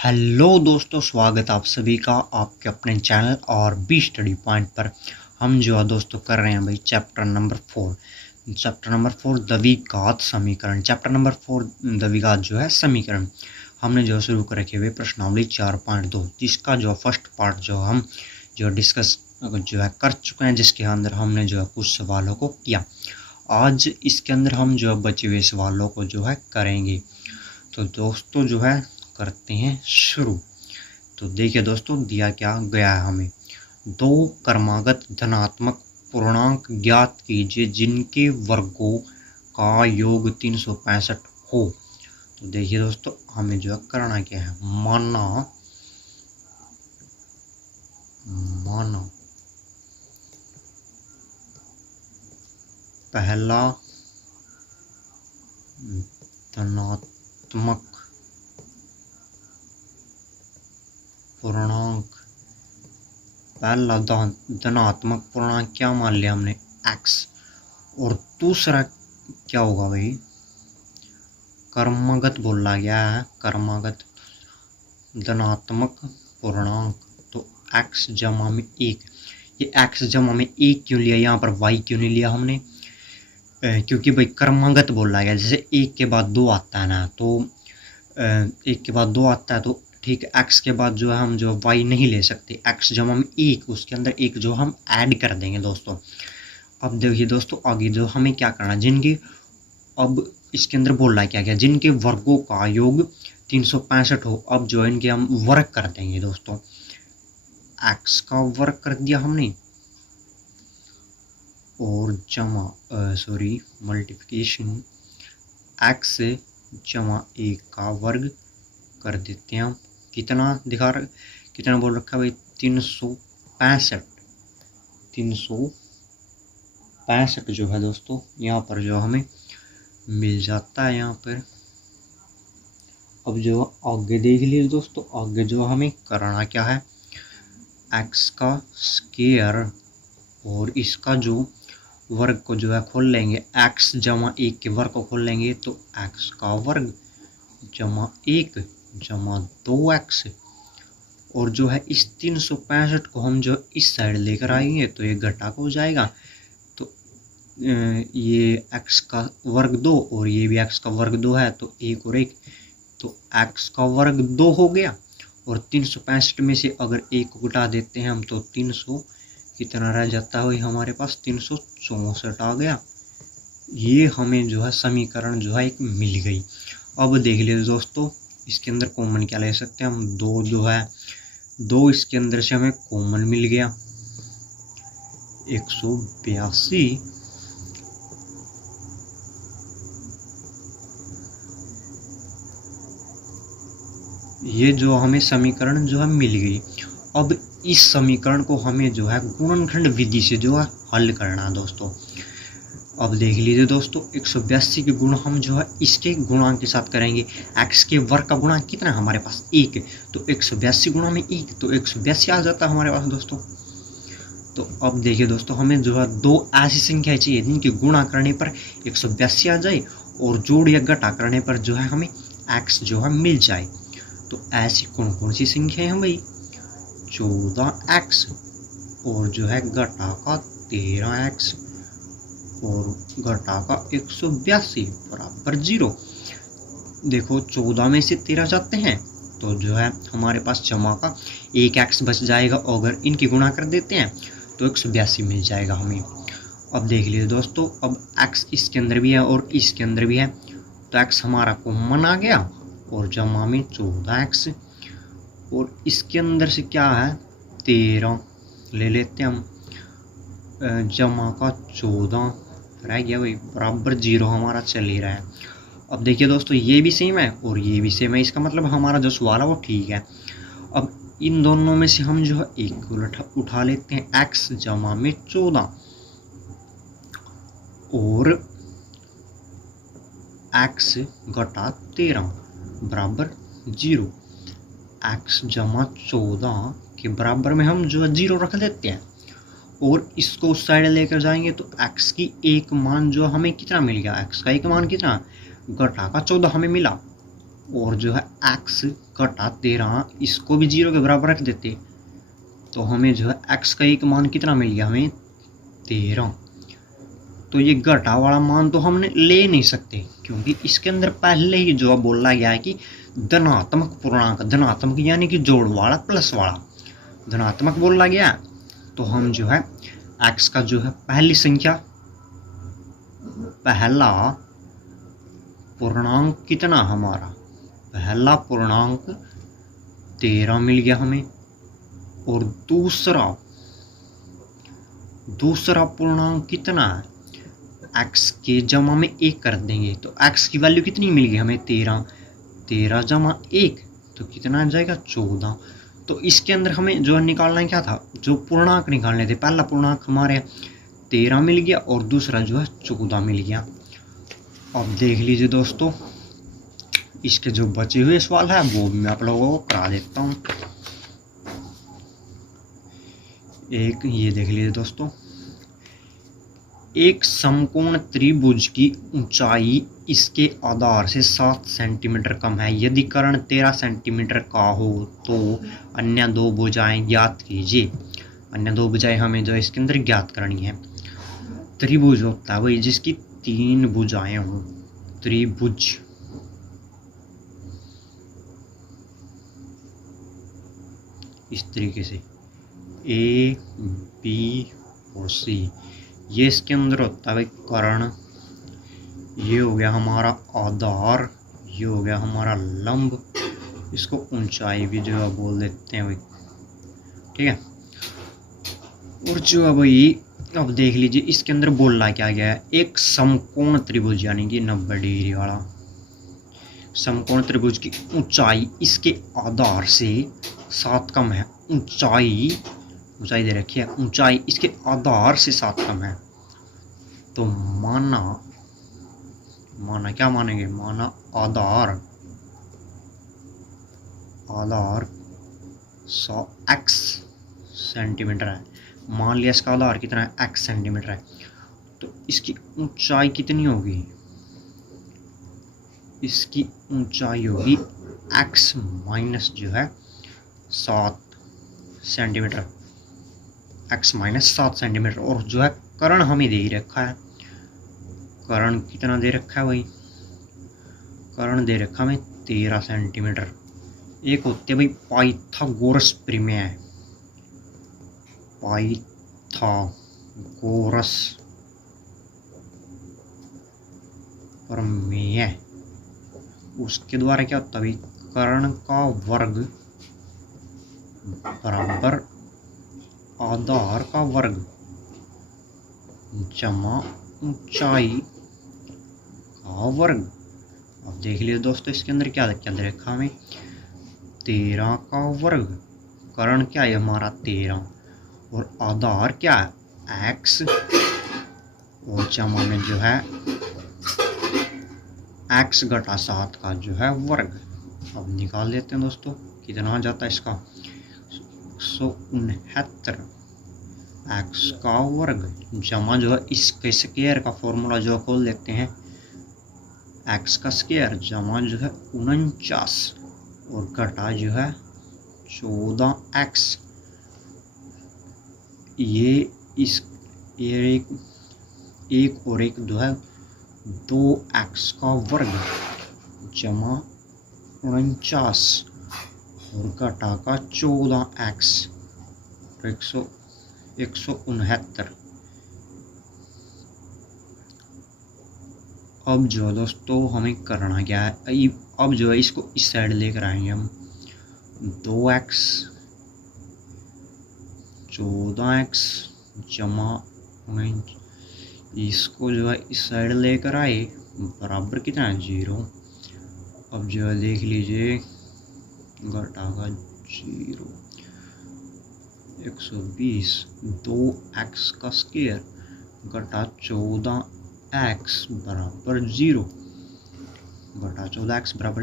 Hello दोस्तों, स्वागत है आप सभी का आपके अपने चैनल और बी स्टडी पॉइंट पर। हम जो है दोस्तों कर रहे हैं भाई चैप्टर नंबर 4 द्विघात समीकरण। चैप्टर नंबर 4 द्विघात जो है समीकरण हमने जो शुरू कर रखे हुए प्रश्नावली 4.2, जिसका जो फर्स्ट पार्ट जो हम जो डिस्कस जो है कर चुके हैं, जिसके अंदर हमने जो है कुछ सवालों को किया। आज इसके अंदर हम जो है बचे हुए सवालों को जो है करेंगे। तो दोस्तों जो है करते हैं शुरू। तो देखिए दोस्तों, दिया क्या गया है हमें, दो क्रमागत धनात्मक पूर्णांक ज्ञात कीजिए जिनके वर्गों का योग 365 हो। तो देखिए दोस्तों, हमें जो है करना क्या है, माना पहला धनात्मक पूर्णांक, पहला धनात्मक पूर्णांक क्या मान लिया हमने, x, और दूसरा क्या होगा भाई, क्रमागत बोला गया है, क्रमागत धनात्मक पूर्णांक। तो x जमा में 1, ये x जमा में 1 क्यों लिया, यहाँ पर y क्यों नहीं लिया हमने, क्योंकि भाई क्रमागत बोला गया, जैसे 1 के बाद 2 आता है ना, तो 1 के बाद 2 आता है तो ठीक है, x के बाद जो है हम जो y नहीं ले सकते, x जमा में 1, उसके अंदर एक जो हम ऐड कर देंगे दोस्तों। अब देखिए दोस्तों, आगे जो हमें क्या करना, जिनके, अब इसके अंदर बोल रहा है क्या क्या, जिनके वर्गों का योग 365 हो। अब जो है इनके हम वर्ग कर देंगे दोस्तों, x का वर्ग कर दिया हमने और जमा मल्टीप्लिकेशन x जमा 1 का वर्ग कर देते हैं हम। कितना दिखा रहा, कितना बोल रखा है भाई, 365 जो है दोस्तों, यहाँ पर जो हमें मिल जाता है यहाँ पर। अब जो आगे देख लीजिए दोस्तों, आगे जो हमें करना क्या है, x का स्क्वायर और इसका जो वर्ग को जो है खोल लेंगे, x जमा 1 के वर्ग को खोल लेंगे तो x का वर्ग जमा 1 जमा 2x, और जो है इस 365 को हम जो इस साइड लेकर आएंगे तो ये घटाक हो जाएगा। तो ये x का वर्ग 2 और ये भी x का वर्ग 2 है, तो 1 और 1, तो x का वर्ग 2 हो गया। और 365 में से अगर 1 को घटा देते हैं हम तो 300 कितना रह जाता है हमारे पास, 364 आ गया। ये हमें जो है समीकरण जो है एक मिल गई। अब देख लीजिए दोस्तों, इसके अंदर कॉमन क्या ले सकते हैं हम, 2 जो है 2 इसके अंदर से हमें कॉमन मिल गया, 182। ये जो हमें समीकरण जो है मिल गई। अब इस समीकरण को हमें जो है गुणनखंड विधि से जो है हल करना है दोस्तों। अब देख लीजिए दोस्तों, 182 के गुण हम जो है इसके गुणांक के साथ करेंगे। x के वर्ग का गुणांक कितना है हमारे पास, 1, तो 182 गुणा में 1, तो 182 आ जाता है हमारे पास दोस्तों। तो अब देखिए दोस्तों, हमें जो है 2 ऐसी संख्याएं चाहिए जिनके गुणा करने पर 182 आ जाए और जोड़ या घटा करने पर जो है हमें x जो है मिल जाए। तो ऐसी कौन कौन सी संख्याएं हैं भाई, 14x और जो है घटा का 13x और घटा का 182 बराबर 0। देखो 14 में से 13 जाते हैं तो जो है हमारे पास जमा का 1x बच जाएगा, और अगर इनकी गुणा कर देते हैं तो 182 मिल जाएगा हमें। अब देख लीजिए दोस्तों, अब x इसके अंदर भी है और इसके अंदर भी है, तो x हमारा कॉमन आ गया और जमा में 14x, और इसके अंदर से क्या है 13 ले लेते हैं हम, जमा का 14 रह गया भाई, बराबर 0 हमारा चल ही रहा है। अब देखिए दोस्तों, ये भी सेम है और ये भी सेम है, इसका मतलब हमारा जो सवाल है वो ठीक है। अब इन दोनों में से हम जो है एक उठा लेते हैं, x जमा में 14 और x घटा 13 बराबर 0। x जमा 14 के बराबर में हम जो है 0 रख देते हैं और इसको उस साइड लेकर जाएंगे तो x की एक मान जो हमें कितना मिल गया, x का एक मान कितना, घटा का 14 हमें मिला, और जो है x घटा 13 इसको भी 0 के बराबर रख देते तो हमें जो है x का एक मान कितना मिल गया, हमें 13। तो ये घटा वाला मान तो हमने ले नहीं सकते क्योंकि इसके अंदर पहले ही जो बोला गया है कि धनात्मक पूर्णांक, धनात्मक यानी कि जोड़ वाला प्लस वाला धनात्मक बोला गया। तो हम जो है x का जो है पहली संख्या, पहला पूर्णांक कितना हमारा, पहला पूर्णांक 13 मिल गया हमें, और दूसरा पूर्णांक कितना है, x के जमा में 1 कर देंगे तो x की वैल्यू कितनी मिल गई हमें 13, 13 जमा 1 तो कितना आ जाएगा 14। तो इसके अंदर हमें जो निकालना क्या था, जो पूर्णांक निकालने थे, पहला पूर्णांक हमारे 13 मिल गया और दूसरा जो है 14 मिल गया। अब देख लीजिए दोस्तों, इसके जो बचे हुए सवाल है वो भी मैं आप लोगों को करा देता हूँ। एक ये देख लीजिए दोस्तों, एक समकोण त्रिभुज की ऊंचाई इसके आधार से 7 सेंटीमीटर कम है। यदि कर्ण 13 सेंटीमीटर का हो तो अन्य दो भुजाएं ज्ञात कीजिए। अन्य दो भुजाएं हमें जो इसके अंदर ज्ञात करनी है। त्रिभुज होता है वही जिसकी 3 भुजाएं हों, त्रिभुज। इस तरीके से ए बी और सी, ये इसके अंदर होता है कर्ण, ये हो गया हमारा आधार, ये हो गया हमारा लंब, इसको ऊंचाई भी जो है बोल देते हैं भाई, ठीक है। और जो है भाई अब देख लीजिए इसके अंदर बोलना क्या गया है, एक समकोण त्रिभुज यानी कि 90 डिग्री वाला समकोण त्रिभुज की ऊंचाई इसके आधार से 7 कम है। ऊंचाई दे रखी है, ऊंचाई इसके आधार से 7 कम है। तो माना क्या मानेंगे, माना आधार 100 x सेंटीमीटर है। मान लिया इसका आधार कितना है, x सेंटीमीटर है, तो इसकी ऊंचाई कितनी होगी, इसकी ऊंचाई होगी x माइनस जो है 7 सेंटीमीटर, x माइनस 7 सेंटीमीटर। और जो है कर्ण हमें दे ही रखा है, कर्ण कितना दे रखा है भाई, कर्ण दे रखा हमें 13 सेंटीमीटर। एक होते भाई पाइथागोरस प्रमेय, पाइथागोरस प्रमेय, उसके द्वारा क्या होता है भाई, कर्ण का वर्ग बराबर आधार का वर्ग जमा ऊंचाई का वर्ग। अब देख लीजिए दोस्तों इसके अंदर क्या दे रखा हमें, 13 का वर्ग, कर्ण क्या है हमारा 13 और आधार क्या है x, और जमा में जो है x घटा 7 का जो है वर्ग। अब निकाल लेते हैं दोस्तों, कितना आ जाता है इसका 169 x का वर्ग जमा जो है इसके स्क्वायर का फॉर्मूला जो खोल देते हैं, x का स्क्वायर जमा जो है 49 और घटा जो है 14x। ये एक और एक जो है 2x का वर्ग जमा 49 और घटा का 14x 169। अब जो है दोस्तों हमें करना क्या है, अब जो है इसको इस साइड लेकर आएंगे हम, 2x 14x जमा 19, इसको जो है इस साइड लेकर आए बराबर कितना है 0। अब जो है देख लीजिए घटा का 0 120, 2x का स्क्वायर घटा 14x बराबर 0, घटा 14x बराबर।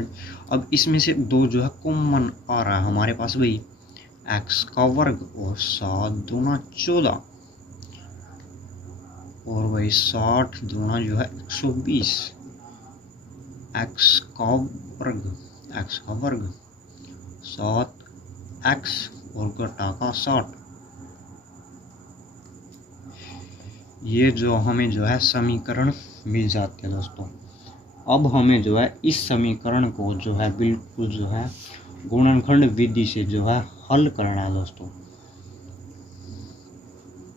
अब इसमें से 2 जो है कॉमन आ रहा है हमारे पास भाई, x का वर्ग और 7 दूना 14 और भाई 60 दूना जो है 120, x का वर्ग एक्स का वर्ग 7 एक्स और घटा का 60। ये जो हमें जो है समीकरण मिल जाते हैं दोस्तों। अब हमें जो है इस समीकरण को जो है बिल्कुल जो है गुणनखंड विधि से जो है हल करना है दोस्तों।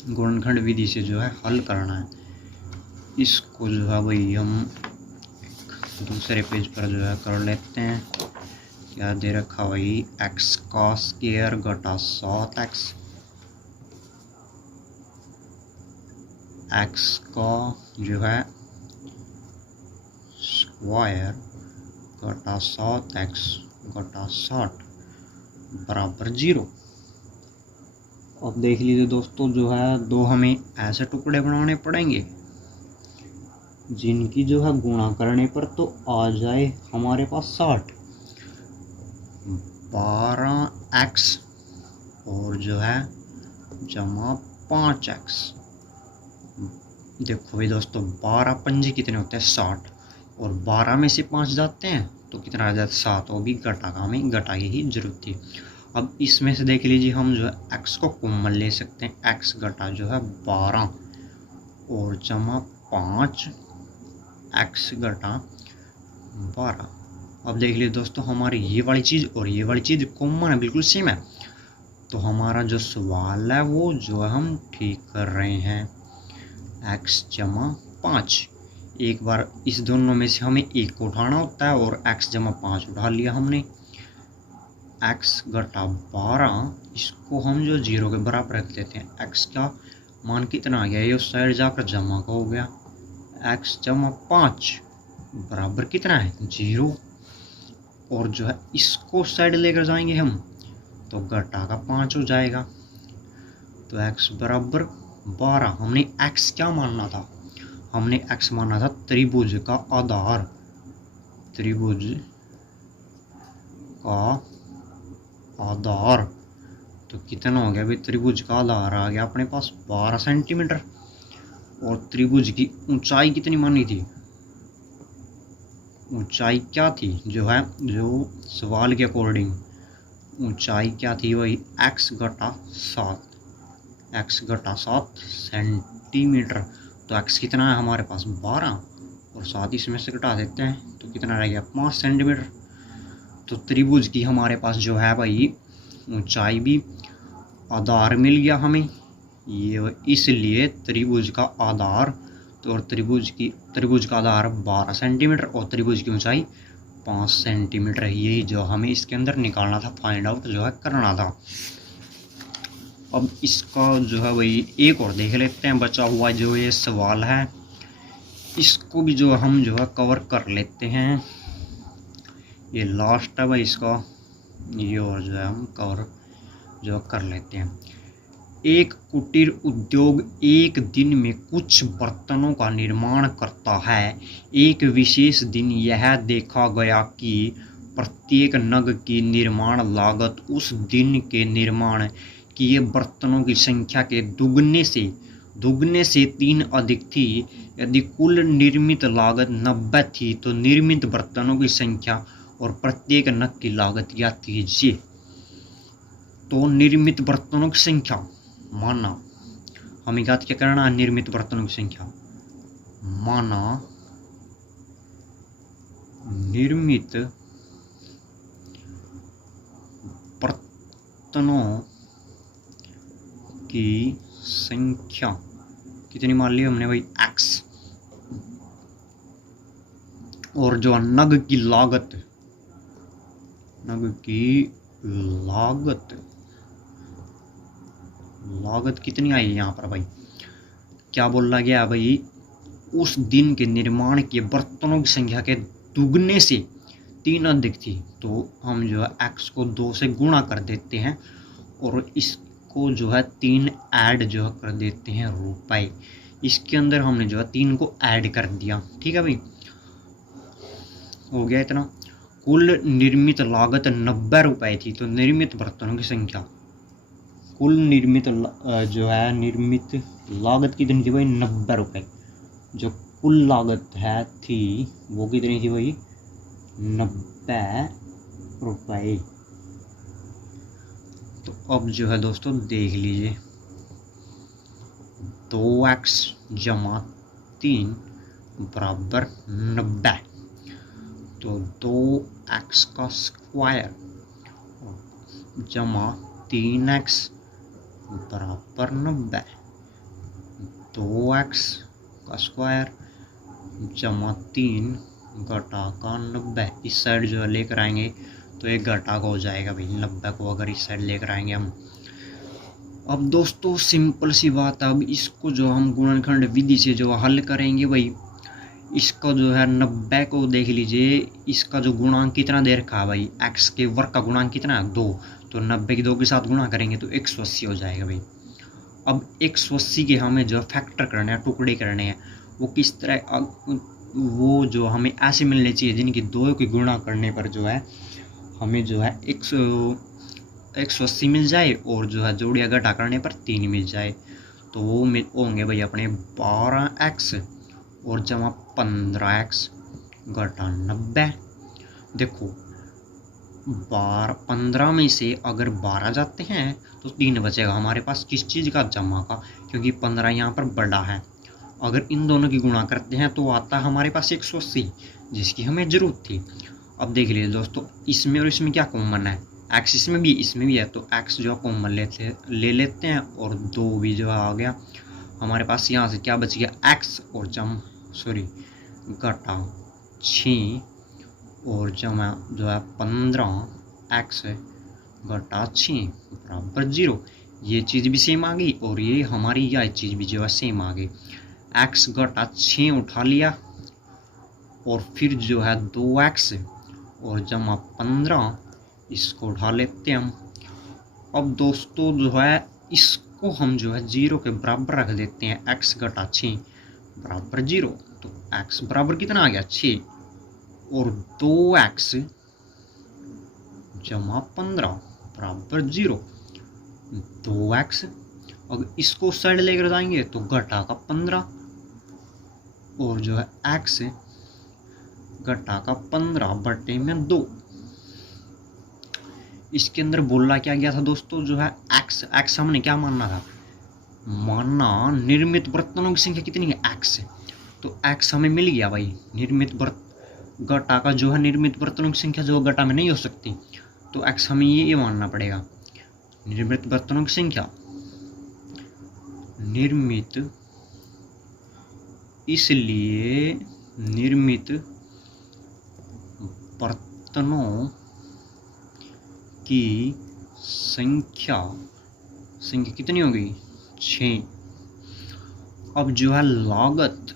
गुणनखंड विधि से जो है हल करना है। इसको जो है भाई हम दूसरे पेज पर जो है कर लेते हैं। क्या दे रखा भाई, एक्स का स्क्वायर घटा 7 एक्स का जो है स्क्वायर घटा 7 एक्स घटा 60 बराबर 0। अब देख लीजिए दोस्तों, जो है दो हमें ऐसे टुकड़े बनाने पड़ेंगे जिनकी जो है गुणा करने पर तो आ जाए हमारे पास 60। 12x और जो है जमा 5x। देखो भाई दोस्तों, 12 पंजे कितने होते हैं 60, और 12 में से 5 जाते हैं तो कितना आ जाता है 7। वो भी घटा का, हमें घटा की ही जरूरत थी। अब इसमें से देख लीजिए, हम जो है x को कॉमन ले सकते हैं। x घटा जो है 12 और जमा 5 x घटा 12। अब देख लीजिए दोस्तों, हमारी ये वाली चीज़ और ये वाली चीज़ कॉमन है, बिल्कुल सेम है। तो हमारा जो सवाल है वो जो है हम ठीक कर रहे हैं। x जमा 5, एक बार इस दोनों में से हमें एक को उठाना होता है और x जमा 5 उठा लिया हमने। x घटा 12, इसको हम जो 0 के बराबर रख देते हैं। x का मान कितना आ गया, ये उस साइड जाकर जमा का हो गया। x जमा 5 बराबर कितना है 0, और जो है इसको साइड लेकर जाएंगे हम तो घटा का 5 हो जाएगा। तो x बराबर 12। हमने x क्या मानना था, हमने x मानना था त्रिभुज का आधार। त्रिभुज का आधार तो कितना हो गया भाई, त्रिभुज का आधार आ गया अपने पास 12 सेंटीमीटर। और त्रिभुज की ऊंचाई कितनी मानी थी, ऊंचाई क्या थी, जो है जो सवाल के अकॉर्डिंग ऊंचाई क्या थी, वही x घटा 7, x घटा 7 सेंटीमीटर। तो x कितना है हमारे पास 12, और 7 इसमें से घटा देते हैं तो कितना रह गया 5 सेंटीमीटर। तो त्रिभुज की हमारे पास जो है भाई ऊंचाई भी आधार मिल गया हमें, ये इसलिए त्रिभुज का आधार तो, और त्रिभुज का आधार 12 सेंटीमीटर और त्रिभुज की ऊंचाई 5 सेंटीमीटर है। यही जो हमें इसके अंदर निकालना था, फाइंड आउट जो है करना था। अब इसका जो है भाई एक और देख लेते हैं, बचा हुआ जो ये सवाल है इसको भी जो हम जो है कवर कर लेते हैं। ये लास्ट है भाई इसका, ये और जो है हम कवर जो कर लेते हैं। एक कुटीर उद्योग एक दिन में कुछ बर्तनों का निर्माण करता है। एक विशेष दिन यह देखा गया कि प्रत्येक नग की निर्माण लागत उस दिन के निर्माण किए बर्तनों की संख्या के दुगने से 3 अधिक थी। यदि कुल निर्मित लागत 90 थी तो निर्मित बर्तनों की संख्या और प्रत्येक नग की लागत ज्ञात कीजिए। तो निर्मित बर्तनों की संख्या माना, हमें ज्ञात क्या करना है, निर्मित बर्तनों की संख्या। माना निर्मित बर्तनों की संख्या कितनी मान ली हमने भाई x, और जो नग की लागत कितनी आई यहाँ पर भाई, क्या बोला गया भाई, उस दिन के निर्माण के बर्तनों की संख्या के दुगने से 3 अधिक थी। तो हम जो है x को 2 से गुणा कर देते हैं और इसको जो है 3 ऐड जो है कर देते हैं रुपए। इसके अंदर हमने जो है 3 को ऐड कर दिया, ठीक है भाई, हो गया इतना। कुल निर्मित लागत 90 रुपए थी, तो निर्मित बर्तनों की संख्या, कुल निर्मित जो है निर्मित लागत कितनी थी भाई 90 रुपए। जो कुल लागत है थी वो कितनी थी भाई 90 रुपए। तो अब जो है दोस्तों देख लीजिए, 2x जमा 3 बराबर 90। तो 2x का स्क्वायर जमा 3x बराबर 90। 2x का स्क्वायर जमा 3 घटा का 90। इस साइड जो है लेकर आएंगे तो एक घटा का हो जाएगा भाई 90 को, अगर इस साइड लेकर आएंगे हम। अब दोस्तों सिंपल सी बात है, अब इसको जो हम गुणनखंड विधि से जो हल करेंगे भाई, इसका जो है 90 को देख लीजिए, इसका जो गुणांक कितना दे रखा है भाई, x के वर्ग का गुणांक कितना है 2। तो 90 की 2 के साथ गुणा करेंगे तो 180 हो जाएगा भाई। अब 180 के हमें जो फैक्टर करने हैं, टुकड़े करने हैं, वो किस तरह, वो जो हमें ऐसे मिलने चाहिए जिनकी 2 की गुणा करने पर जो है हमें जो है 180 मिल जाए, और जो है जोड़िया घटा करने पर 3 मिल जाए। तो वो होंगे भाई अपने 12x और जमा 15x घटा 90। देखो 15 में से अगर 12 जाते हैं तो 3 बचेगा हमारे पास, किस चीज़ का, जमा का, क्योंकि 15 यहाँ पर बड़ा है। अगर इन दोनों की गुणा करते हैं तो आता है हमारे पास 180, जिसकी हमें ज़रूरत थी। अब देख लीजिए दोस्तों, इसमें और इसमें क्या कॉमन है, x इसमें भी है, तो x जो है कॉमन ले लेते हैं, और 2 भी जो है आ गया हमारे पास। यहाँ से क्या बच गया, x और घटा 6 और जमा जो है 15x घटा 6 बराबर 0। ये चीज़ भी सेम आ गई, और ये हमारी यह चीज़ भी जो है सेम आ गई। x घटा 6 उठा लिया, और फिर जो है 2x और जमा 15 इसको उठा लेते हैं हम। अब दोस्तों जो है इसको हम जो है 0 के बराबर रख देते हैं, x घटा 6 बराबर 0। तो x बराबर कितना आ गया 6, और 2x जमा 15 बराबर 0। 2x अगर इसको साइड लेकर जाएंगे तो घटा का 15, और जो है x घटा का 15 बटे में 2। इसके अंदर बोला क्या गया था दोस्तों, जो है x हमने क्या मानना था, मानना निर्मित बर्तनों की संख्या कितनी है, x। तो x हमें मिल गया भाई, निर्मित घटा का जो है निर्मित बर्तनों की संख्या जो घटा में नहीं हो सकती, तो x हमें ये मानना पड़ेगा, निर्मित बर्तनों की संख्या, निर्मित, इसलिए निर्मित बर्तनों की संख्या कितनी हो गई 6। अब जो है लागत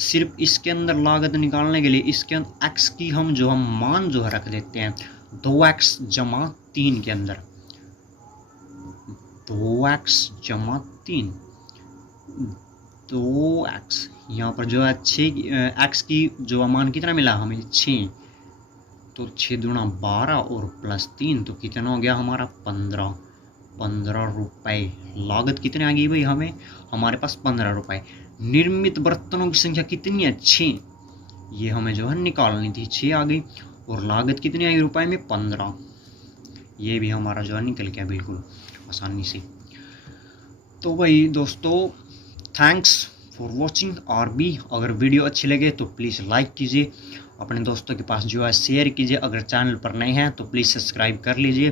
सिर्फ इसके अंदर लागत निकालने के लिए इसके अंदर x की हम जो हम मान जो है रख देते हैं 2x जमा 3 के अंदर, 2x जमा 3, 2x यहाँ पर जो है 6 x की जो मान कितना मिला हमें 6, तो 6 दूना 12 और प्लस 3 तो कितना हो गया हमारा 15 रुपए। लागत कितनी आ गई भाई हमें, हमारे पास 15 रुपए। निर्मित बर्तनों की संख्या कितनी है 6, ये हमें जो है निकालनी थी, 6 आ गई, और लागत कितनी आई रुपए में 15, ये भी हमारा जो है निकल गया बिल्कुल आसानी से। तो भाई दोस्तों थैंक्स फॉर वॉचिंग, और भी अगर वीडियो अच्छी लगे तो प्लीज़ लाइक कीजिए, अपने दोस्तों के पास जो है शेयर कीजिए, अगर चैनल पर नए हैं तो प्लीज़ सब्सक्राइब कर लीजिए।